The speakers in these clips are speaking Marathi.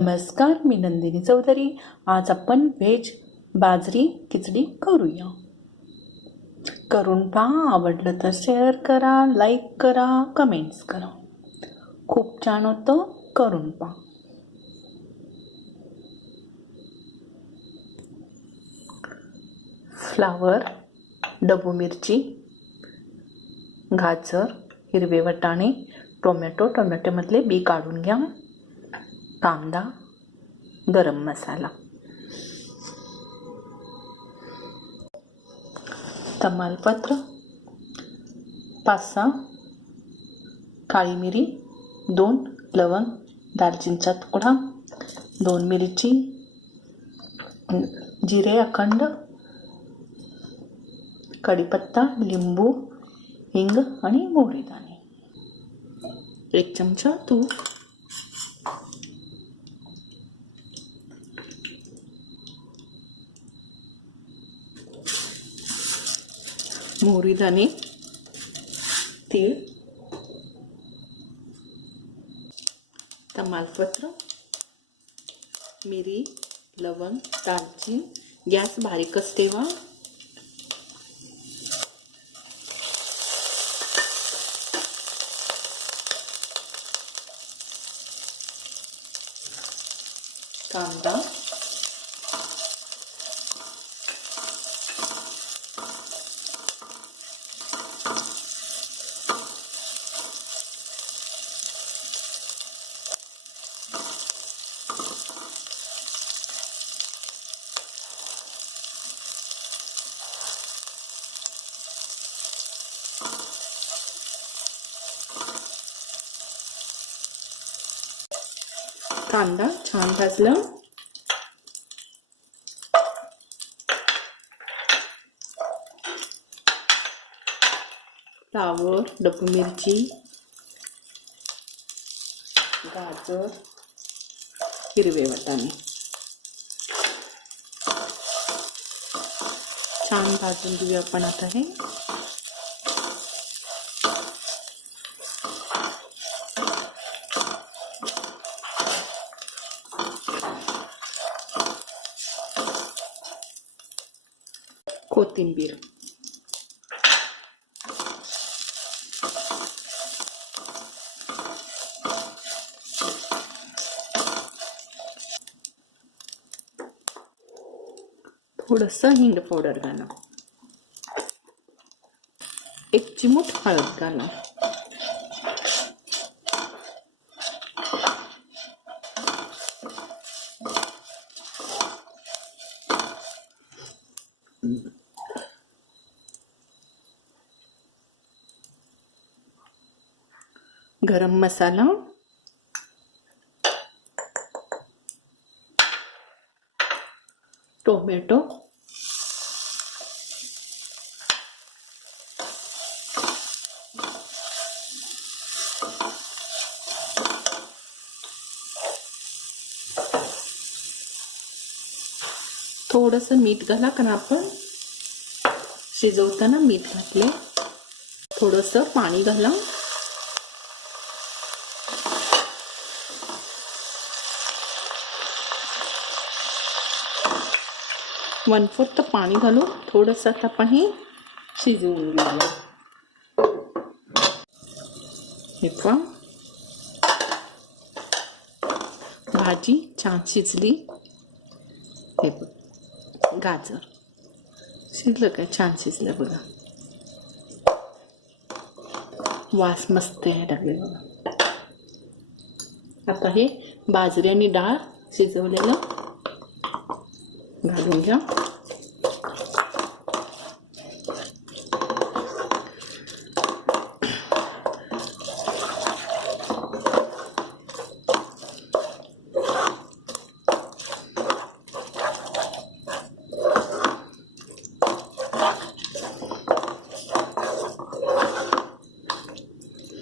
नमस्कार मी नंदिनी चौधरी. आज आपण व्हेज बाजरी खिचडी करूया. करून पहा आवडलं तर शेअर करा लाईक करा कमेंट्स करा. खूप छान होतं करून पहा. फ्लावर डबू मिरची गाजर हिरवे वटाणे टोमॅटो. टोमॅटोमधले बी काढून घ्या. कांदा गरम मसाला. तमालपत्र पाच सहा काळी मिरी दोन लवंग दालचिनीचा तुकडा दोन मिरची जिरे अखंड कढीपत्ता लिंबू हिंग आणि मोहरी दाणे. एक चमचा तूप. मोहरीदाणे तीळ तमालपत्र मिरी लवंग दालचीन गॅस बारीकच ठेवा कांदा कांदा छान भाजला. फ्लावर डब्बू मिरची गाजर हिरवे वाटाणे. छान भाजून घेऊया आपण आता हे. कोथिंबीर. थोडंसं हिंग पावडर घाला. एक चिमूट हळद घाला. गरम मसाला. टोमॅटो. थोडंसं मीठ घाला कारण आपण शिजवताना मीठ घातले थोडंसं पाणी घाला. वन फोर्थ पाणी घालू. थोडंसं आता आपण हे शिजवून घेऊया हे पण भाजी छान शिजली. हे बघ. गाजर. शिजलं काय? छान शिजलं बघा. वास मस्त आहे टाकले बघा. आता हे बाजरी आणि डाळ शिजवलेलं. घालून घ्या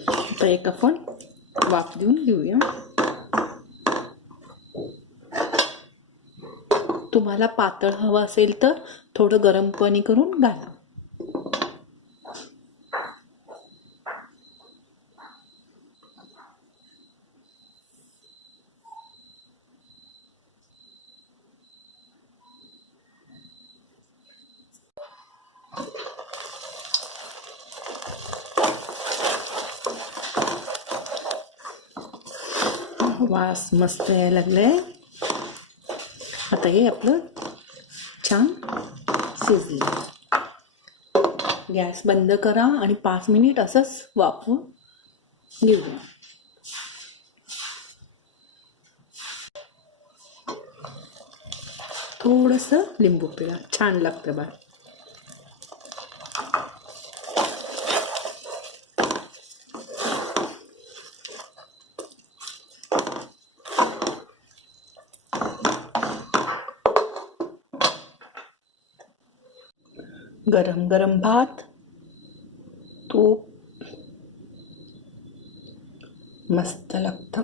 आता एक आपण वाफ देऊन घेऊया तुम्हाला पातळ हवं असेल तर थोडं गरम पाणी करून घाला. वास मस्त यायला लागलाय. आता हे आपलं छान शिजलं गॅस बंद करा आणि पाच मिनिट असंच वाफवून घेऊया थोडंसं लिंबू पिळा छान लागतं बाय गरम गरम भात तूप मस्त लागतं.